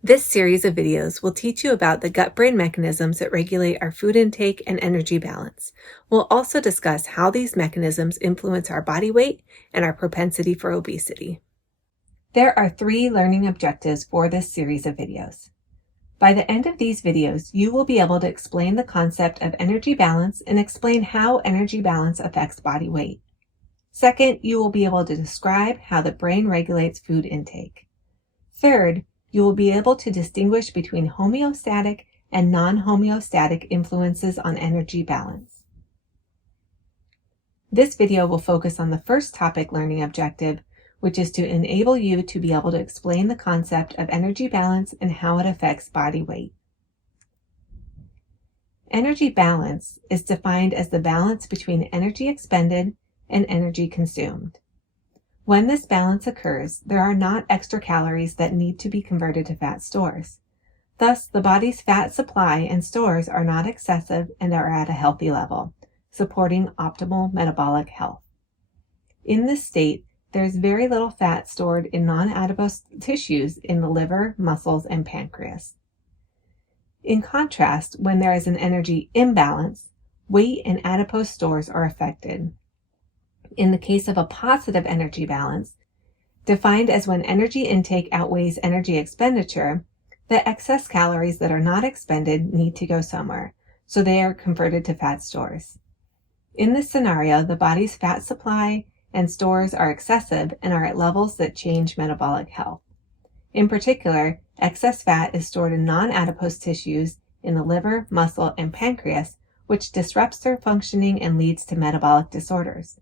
This series of videos will teach you about the gut-brain mechanisms that regulate our food intake and energy balance. We'll also discuss how these mechanisms influence our body weight and our propensity for obesity. There are 3 learning objectives for this series of videos. By the end of these videos, you will be able to explain the concept of energy balance and explain how energy balance affects body weight. Second, you will be able to describe how the brain regulates food intake. Third, you will be able to distinguish between homeostatic and non-homeostatic influences on energy balance. This video will focus on the first topic learning objective, which is to enable you to be able to explain the concept of energy balance and how it affects body weight. Energy balance is defined as the balance between energy expended and energy consumed. When this balance occurs, there are not extra calories that need to be converted to fat stores. Thus, the body's fat supply and stores are not excessive and are at a healthy level, supporting optimal metabolic health. In this state, there is very little fat stored in non-adipose tissues in the liver, muscles, and pancreas. In contrast, when there is an energy imbalance, weight and adipose stores are affected. In the case of a positive energy balance, defined as when energy intake outweighs energy expenditure, the excess calories that are not expended need to go somewhere, so they are converted to fat stores. In this scenario, the body's fat supply and stores are excessive and are at levels that change metabolic health. In particular, excess fat is stored in non-adipose tissues in the liver, muscle, and pancreas, which disrupts their functioning and leads to metabolic disorders.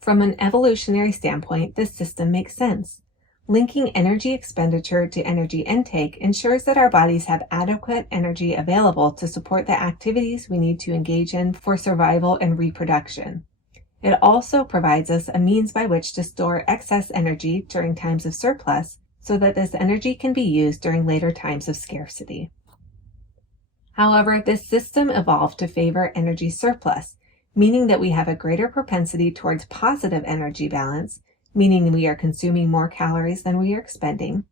From an evolutionary standpoint, this system makes sense. Linking energy expenditure to energy intake ensures that our bodies have adequate energy available to support the activities we need to engage in for survival and reproduction. It also provides us a means by which to store excess energy during times of surplus so that this energy can be used during later times of scarcity. However, this system evolved to favor energy surplus, meaning that we have a greater propensity towards positive energy balance, meaning we are consuming more calories than we are expending,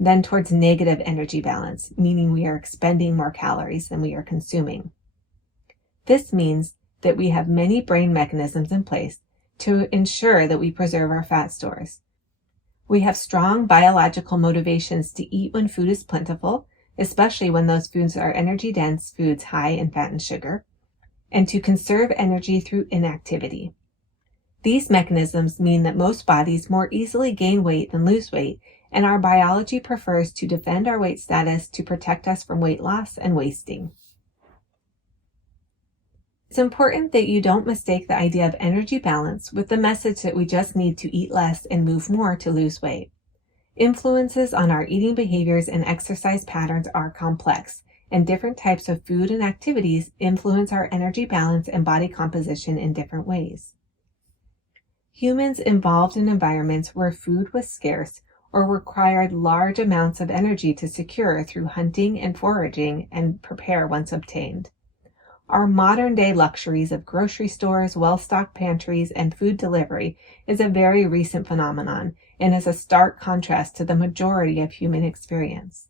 than towards negative energy balance, meaning we are expending more calories than we are consuming. This means that we have many brain mechanisms in place to ensure that we preserve our fat stores. We have strong biological motivations to eat when food is plentiful, especially when those foods are energy-dense foods high in fat and sugar, and to conserve energy through inactivity. These mechanisms mean that most bodies more easily gain weight than lose weight, and our biology prefers to defend our weight status to protect us from weight loss and wasting. It's important that you don't mistake the idea of energy balance with the message that we just need to eat less and move more to lose weight. Influences on our eating behaviors and exercise patterns are complex, and different types of food and activities influence our energy balance and body composition in different ways. Humans evolved in environments where food was scarce or required large amounts of energy to secure through hunting and foraging and prepare once obtained. Our modern-day luxuries of grocery stores, well-stocked pantries, and food delivery is a very recent phenomenon and is a stark contrast to the majority of human experience.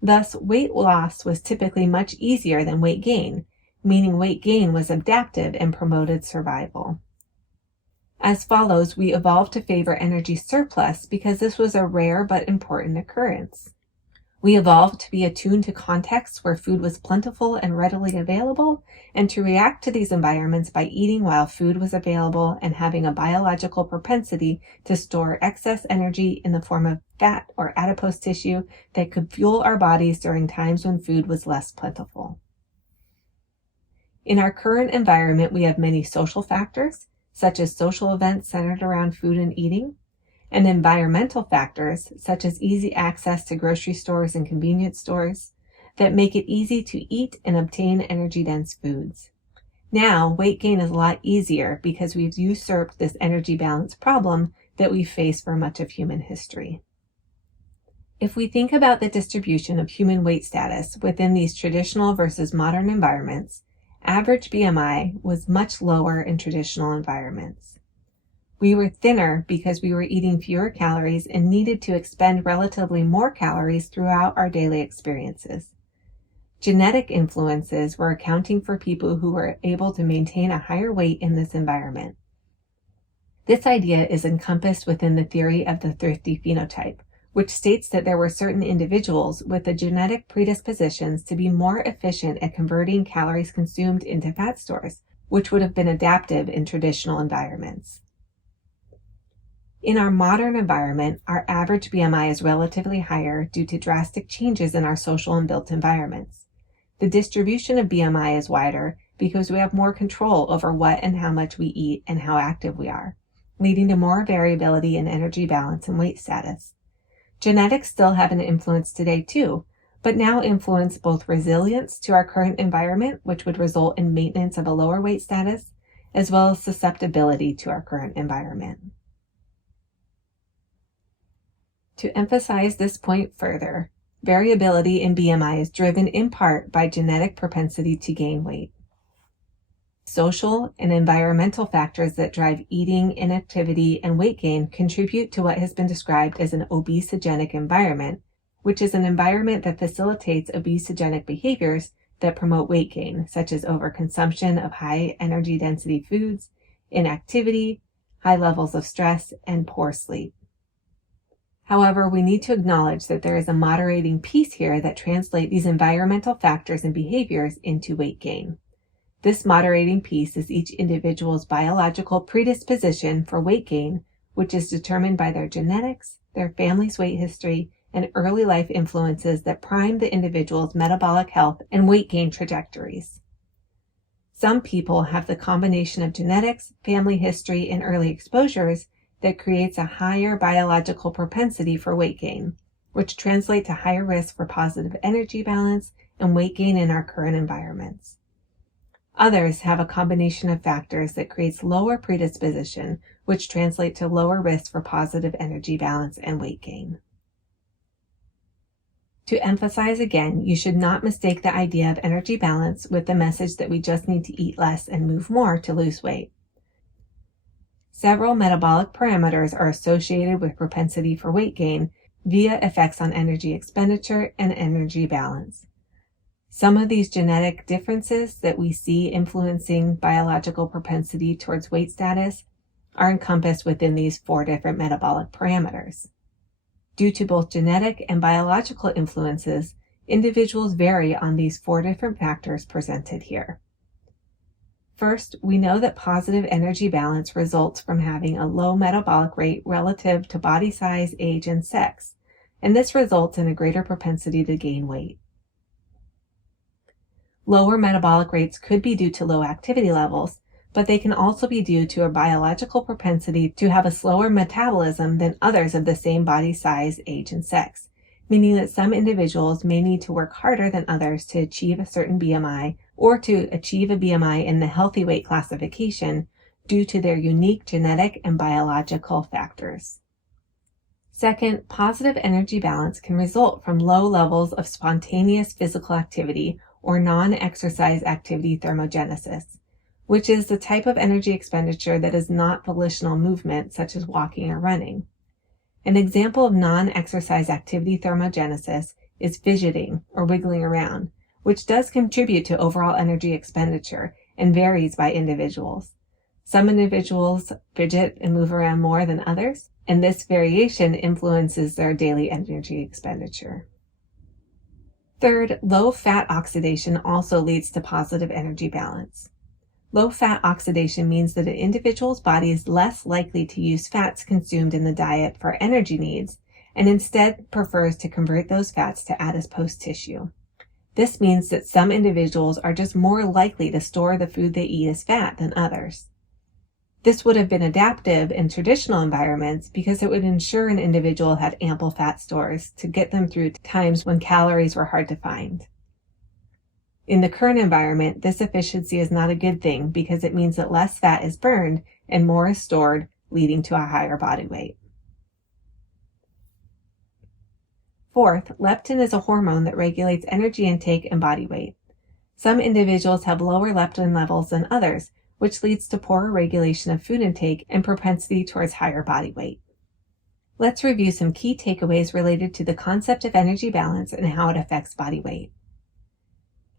Thus, weight loss was typically much easier than weight gain, meaning weight gain was adaptive and promoted survival. As follows, we evolved to favor energy surplus because this was a rare but important occurrence. We evolved to be attuned to contexts where food was plentiful and readily available, and to react to these environments by eating while food was available and having a biological propensity to store excess energy in the form of fat or adipose tissue that could fuel our bodies during times when food was less plentiful. In our current environment, we have many social factors, such as social events centered around food and eating, and environmental factors, such as easy access to grocery stores and convenience stores, that make it easy to eat and obtain energy-dense foods. Now, weight gain is a lot easier because we've usurped this energy balance problem that we've faced for much of human history. If we think about the distribution of human weight status within these traditional versus modern environments, average BMI was much lower in traditional environments. We were thinner because we were eating fewer calories and needed to expend relatively more calories throughout our daily experiences. Genetic influences were accounting for people who were able to maintain a higher weight in this environment. This idea is encompassed within the theory of the thrifty phenotype, which states that there were certain individuals with the genetic predispositions to be more efficient at converting calories consumed into fat stores, which would have been adaptive in traditional environments. In our modern environment, our average BMI is relatively higher due to drastic changes in our social and built environments. The distribution of BMI is wider because we have more control over what and how much we eat and how active we are, leading to more variability in energy balance and weight status. Genetics still have an influence today too, but now influence both resilience to our current environment, which would result in maintenance of a lower weight status, as well as susceptibility to our current environment. To emphasize this point further, variability in BMI is driven in part by genetic propensity to gain weight. Social and environmental factors that drive eating, inactivity, and weight gain contribute to what has been described as an obesogenic environment, which is an environment that facilitates obesogenic behaviors that promote weight gain, such as overconsumption of high energy density foods, inactivity, high levels of stress, and poor sleep. However, we need to acknowledge that there is a moderating piece here that translates these environmental factors and behaviors into weight gain. This moderating piece is each individual's biological predisposition for weight gain, which is determined by their genetics, their family's weight history, and early life influences that prime the individual's metabolic health and weight gain trajectories. Some people have the combination of genetics, family history, and early exposures that creates a higher biological propensity for weight gain, which translates to higher risk for positive energy balance and weight gain in our current environments. Others have a combination of factors that creates lower predisposition, which translate to lower risk for positive energy balance and weight gain. To emphasize again, you should not mistake the idea of energy balance with the message that we just need to eat less and move more to lose weight. Several metabolic parameters are associated with propensity for weight gain via effects on energy expenditure and energy balance. Some of these genetic differences that we see influencing biological propensity towards weight status are encompassed within these 4 different metabolic parameters. Due to both genetic and biological influences, individuals vary on these 4 different factors presented here. First, we know that positive energy balance results from having a low metabolic rate relative to body size, age, and sex, and this results in a greater propensity to gain weight. Lower metabolic rates could be due to low activity levels, but they can also be due to a biological propensity to have a slower metabolism than others of the same body size, age, and sex, meaning that some individuals may need to work harder than others to achieve a certain BMI or to achieve a BMI in the healthy weight classification due to their unique genetic and biological factors. Second, positive energy balance can result from low levels of spontaneous physical activity or non-exercise activity thermogenesis, which is the type of energy expenditure that is not volitional movement such as walking or running. An example of non-exercise activity thermogenesis is fidgeting or wiggling around, which does contribute to overall energy expenditure and varies by individuals. Some individuals fidget and move around more than others, and this variation influences their daily energy expenditure. Third, low fat oxidation also leads to positive energy balance. Low fat oxidation means that an individual's body is less likely to use fats consumed in the diet for energy needs and instead prefers to convert those fats to adipose tissue. This means that some individuals are just more likely to store the food they eat as fat than others. This would have been adaptive in traditional environments because it would ensure an individual had ample fat stores to get them through times when calories were hard to find. In the current environment, this efficiency is not a good thing because it means that less fat is burned and more is stored, leading to a higher body weight. Fourth, leptin is a hormone that regulates energy intake and body weight. Some individuals have lower leptin levels than others, which leads to poorer regulation of food intake and propensity towards higher body weight. Let's review some key takeaways related to the concept of energy balance and how it affects body weight.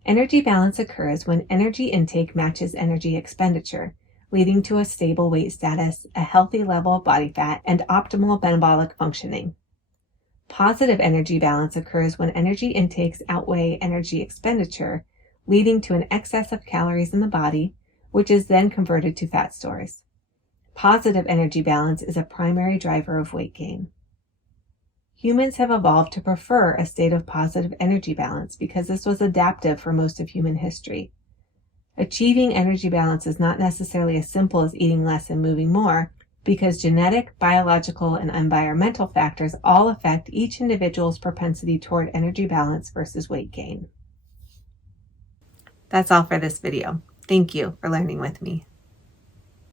Energy balance occurs when energy intake matches energy expenditure, leading to a stable weight status, a healthy level of body fat, and optimal metabolic functioning. Positive energy balance occurs when energy intakes outweigh energy expenditure, leading to an excess of calories in the body, which is then converted to fat stores. Positive energy balance is a primary driver of weight gain. Humans have evolved to prefer a state of positive energy balance because this was adaptive for most of human history. Achieving energy balance is not necessarily as simple as eating less and moving more, because genetic, biological, and environmental factors all affect each individual's propensity toward energy balance versus weight gain. That's all for this video. Thank you for learning with me.